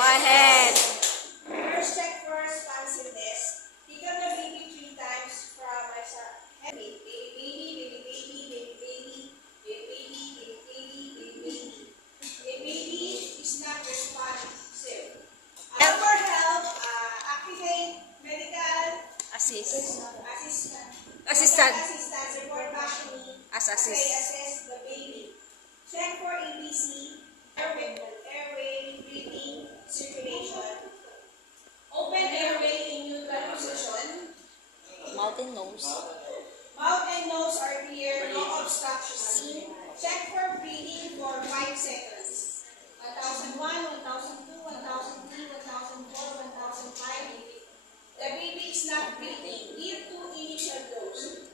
ahead. First, check for responsiveness. Pick up the baby 3 times from my head. Baby, baby, baby, baby, baby, baby, baby, baby, baby, baby. The baby is not responsive. For help, activate medical assistance. Report back to me. Assess the baby. Check for ABC. Airway, breathing, circulation. Open airway in neutral position. Mouth and nose. Mouth and nose are clear, no obstruction seen. Check for breathing for 5 seconds. 1001, 1002, 1003, 1004, 1005. The baby is not breathing. Give 2 initial dose.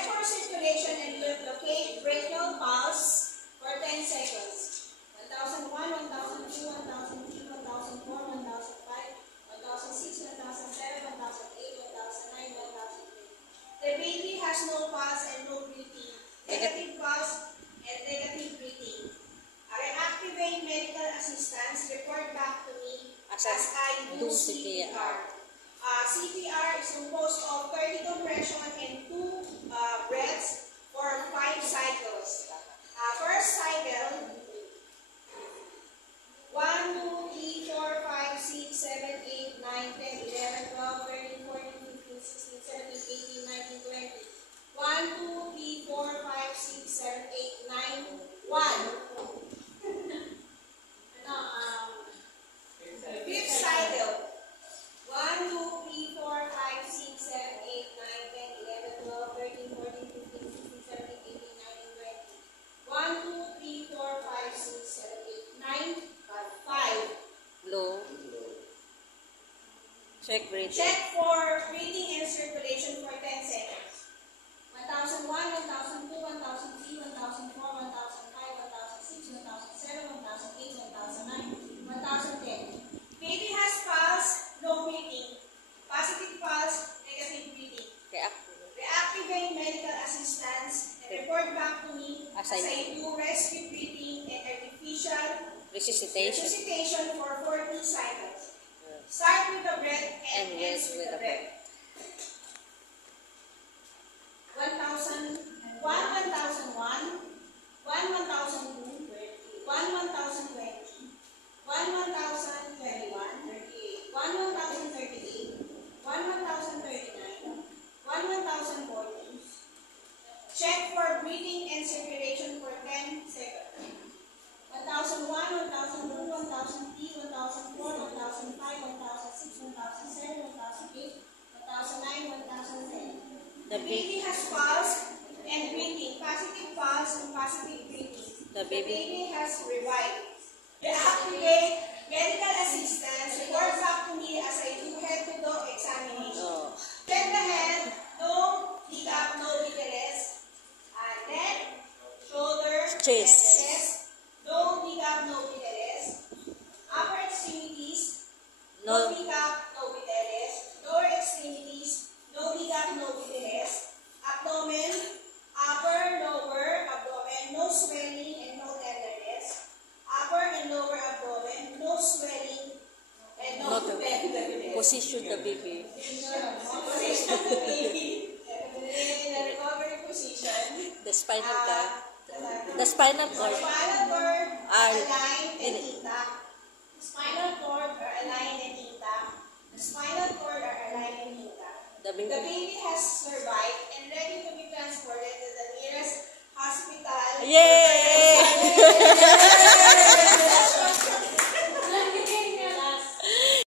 For circulation and locate brachial pulse for 10 seconds. 1001, 1002, 1003, 1004, 1005, 1006, 2007, 2008, 2009, 2010. The baby has no pulse and no breathing. Negative pulse and negative breathing. Reactivate medical assistance. Report back to me as I do CPR. CPR is composed of 30 compression and 2 breaths for 5 cycles. First cycle, 1, 2, 3, 4, 5, 6, 7, 8, 9, 10, 11, 12, 13, 14, 15, 16, 17, 18, 19, 20. 1, 2, 3, 4, 5, 6, 7, 8, 9, 1. Fifth cycle. 1, 2, 3, 4, 5, 6, 7, 8, 9, 10, 11, 12, 13, 14, 15, 16, 17, 18, 19, 20. 1, 2, 3, 4, 5, 6, 7, 8, 9, 5. Low. Check breathing. Check for breathing and circulation for 10 seconds. 1001, 1002, 1003, 1004, 1005, 1006, 1007, 1008, 1009, 1010. Baby has pulse, no breathing. Positive pulse, negative breathing. Reactivate medical assistance and report back to me as I do rescue breathing and artificial resuscitation for 40 cycles. Start with the breath and ends with the breath. 1001, 1001, 1002, 1020, 1021, 1038, 1039, 1040. Check for breathing and circulation for 10 seconds. 1001, 1002, 1003, 1004, 1005, 1006, 1007, 1008, 1009, 1010. The baby has pulse and breathing, positive pulse and positive breathing. The baby has revived. Reactivate medical assistance. Report back to me as I do head-to-toe examination. Check the head, no hiccup, no BLS. Neck, shoulder, chest, no hiccup, no BLS. Upper extremities, no hiccup, no BLS. Lower extremities, no hiccup, no BLS. Abdomen, upper, lower abdomen, no swelling and no tenderness. Upper and lower abdomen, no swelling and no tenderness. Position the baby. Position the baby. In the recovery position. The spinal cord. The spinal cord. The spinal cord are aligned and intact. The spinal cord are aligned and intact. The spinal cord are aligned and intact. The baby has survived and ready to be transported to the nearest hospital. Yay!